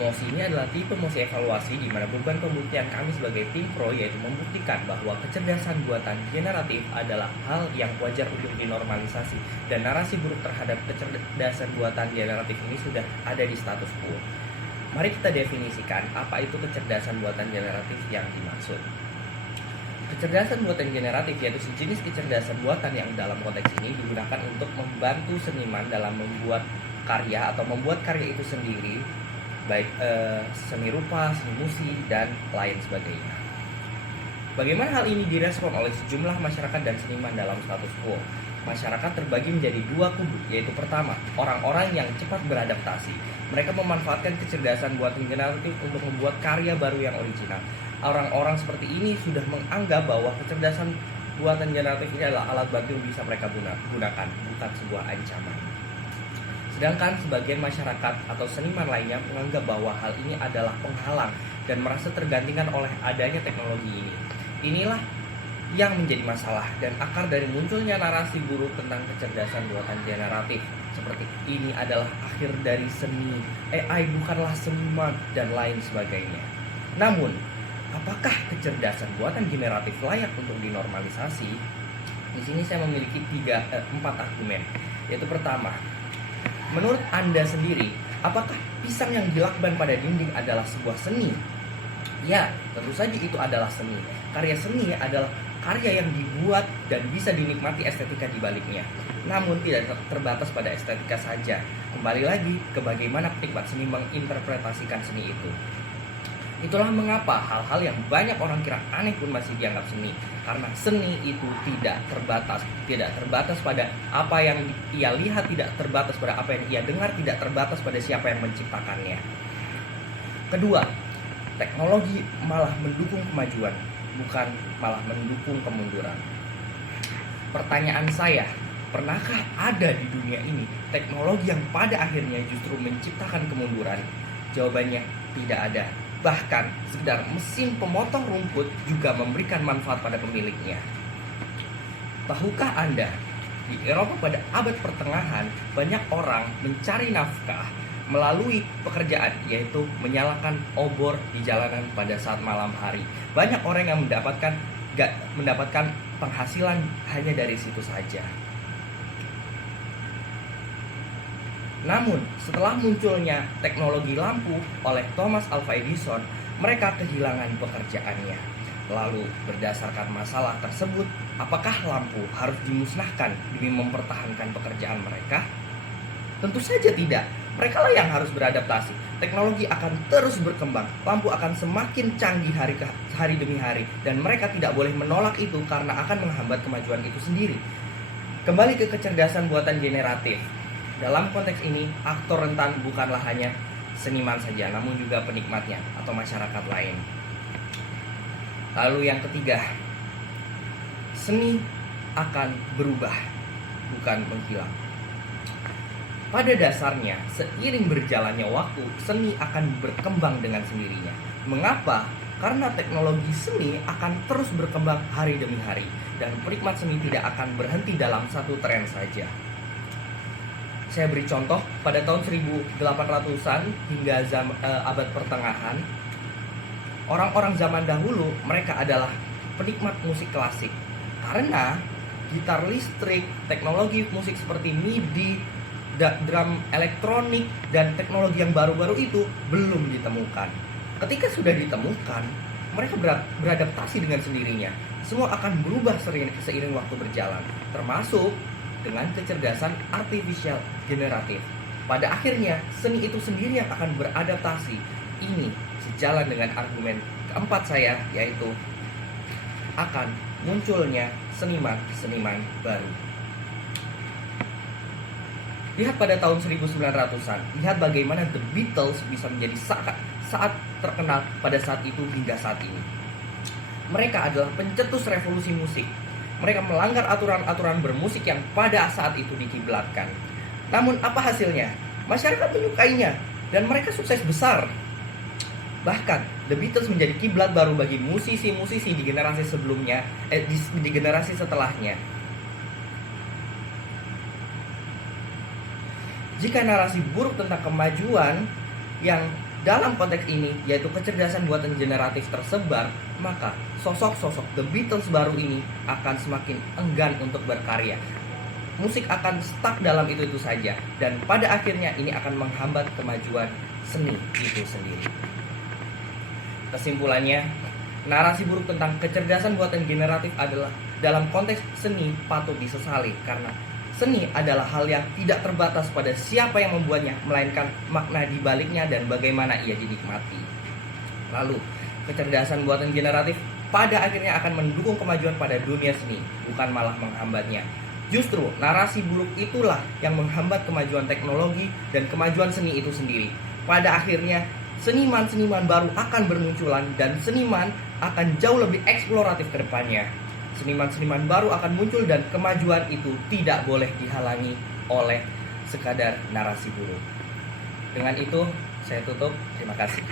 MOSI ini adalah tipe MOSI evaluasi di mana beban pembuktian kami sebagai tim pro yaitu membuktikan bahwa kecerdasan buatan generatif adalah hal yang wajar untuk dinormalisasi dan narasi buruk terhadap kecerdasan buatan generatif ini sudah ada di status quo. Mari kita definisikan apa itu kecerdasan buatan generatif yang dimaksud. Kecerdasan buatan generatif yaitu sejenis kecerdasan buatan yang dalam konteks ini digunakan untuk membantu seniman dalam membuat karya atau membuat karya itu sendiri, baik seni rupa, seni musik, dan lain sebagainya. Bagaimana hal ini direspon oleh sejumlah masyarakat dan seniman dalam status quo? Masyarakat terbagi menjadi dua kubu, yaitu pertama, orang-orang yang cepat beradaptasi. Mereka memanfaatkan kecerdasan buatan generatif untuk membuat karya baru yang original. Orang-orang seperti ini sudah menganggap bahwa kecerdasan buatan generatif ini adalah alat bantu yang bisa mereka gunakan, bukan sebuah ancaman. Sedangkan sebagian masyarakat atau seniman lainnya menganggap bahwa hal ini adalah penghalang dan merasa tergantikan oleh adanya teknologi ini. Inilah yang menjadi masalah dan akar dari munculnya narasi buruk tentang kecerdasan buatan generatif. Seperti ini adalah akhir dari seni, AI bukanlah seniman, dan lain sebagainya. Namun, apakah kecerdasan buatan generatif layak untuk dinormalisasi? Di sini saya memiliki 4 argumen. Yaitu pertama, menurut Anda sendiri, apakah pisang yang dilakban pada dinding adalah sebuah seni? Ya, tentu saja itu adalah seni. Karya seni adalah karya yang dibuat dan bisa dinikmati estetika di baliknya. Namun tidak terbatas pada estetika saja. Kembali lagi ke bagaimana penikmat seni menginterpretasikan seni itu. Itulah mengapa hal-hal yang banyak orang kira aneh pun masih dianggap seni. Karena seni itu tidak terbatas pada apa yang ia lihat, tidak terbatas pada apa yang ia dengar, tidak terbatas pada siapa yang menciptakannya. Kedua, teknologi malah mendukung kemajuan, bukan malah mendukung kemunduran. Pertanyaan saya, pernahkah ada di dunia ini teknologi yang pada akhirnya justru menciptakan kemunduran? Jawabannya tidak ada. Bahkan sekedar mesin pemotong rumput juga memberikan manfaat pada pemiliknya. Tahukah Anda, di Eropa pada abad pertengahan banyak orang mencari nafkah melalui pekerjaan, yaitu menyalakan obor di jalanan pada saat malam hari. Banyak orang yang mendapatkan penghasilan hanya dari situ saja. Namun, setelah munculnya teknologi lampu oleh Thomas Alva Edison, mereka kehilangan pekerjaannya. Lalu, berdasarkan masalah tersebut, apakah lampu harus dimusnahkan demi mempertahankan pekerjaan mereka? Tentu saja tidak. Mereka lah yang harus beradaptasi. Teknologi akan terus berkembang, lampu akan semakin canggih hari demi hari, dan mereka tidak boleh menolak itu karena akan menghambat kemajuan itu sendiri. Kembali ke kecerdasan buatan generatif. Dalam konteks ini, aktor rentan bukanlah hanya seniman saja, namun juga penikmatnya atau masyarakat lain. Lalu yang ketiga, seni akan berubah, bukan menghilang. Pada dasarnya, seiring berjalannya waktu, seni akan berkembang dengan sendirinya. Mengapa? Karena teknologi seni akan terus berkembang hari demi hari, dan penikmat seni tidak akan berhenti dalam satu tren saja. Saya beri contoh, pada tahun 1800-an hingga abad pertengahan, orang-orang zaman dahulu mereka adalah penikmat musik klasik. Karena gitar listrik, teknologi musik seperti MIDI, drum elektronik, dan teknologi yang baru-baru itu belum ditemukan. Ketika sudah ditemukan, mereka beradaptasi dengan sendirinya. Semua akan berubah seiring waktu berjalan, termasuk dengan kecerdasan artificial generatif. Pada akhirnya, seni itu sendiri yang akan beradaptasi. Ini sejalan dengan argumen keempat saya, yaitu akan munculnya seniman-seniman baru. Lihat pada tahun 1900-an, lihat bagaimana The Beatles bisa menjadi saat terkenal pada saat itu hingga saat ini. Mereka adalah pencetus revolusi musik. Mereka melanggar aturan-aturan bermusik yang pada saat itu dikiblatkan. Namun apa hasilnya? Masyarakat menyukainya dan mereka sukses besar. Bahkan The Beatles menjadi kiblat baru bagi musisi-musisi di generasi sebelumnya, di generasi setelahnya. Jika narasi buruk tentang kemajuan yang Dalam konteks ini, yaitu kecerdasan buatan generatif tersebar, maka sosok-sosok The Beatles baru ini akan semakin enggan untuk berkarya. Musik akan stuck dalam itu-itu saja, dan pada akhirnya ini akan menghambat kemajuan seni itu sendiri. Kesimpulannya, narasi buruk tentang kecerdasan buatan generatif adalah dalam konteks seni patut disesali, karena seni adalah hal yang tidak terbatas pada siapa yang membuatnya, melainkan makna di baliknya dan bagaimana ia dinikmati. Lalu, kecerdasan buatan generatif pada akhirnya akan mendukung kemajuan pada dunia seni, bukan malah menghambatnya. Justru narasi buruk itulah yang menghambat kemajuan teknologi dan kemajuan seni itu sendiri. Pada akhirnya, seniman-seniman baru akan bermunculan dan seniman akan jauh lebih eksploratif ke depannya. Seniman-seniman baru akan muncul dan kemajuan itu tidak boleh dihalangi oleh sekadar narasi buruk. Dengan itu, saya tutup. Terima kasih.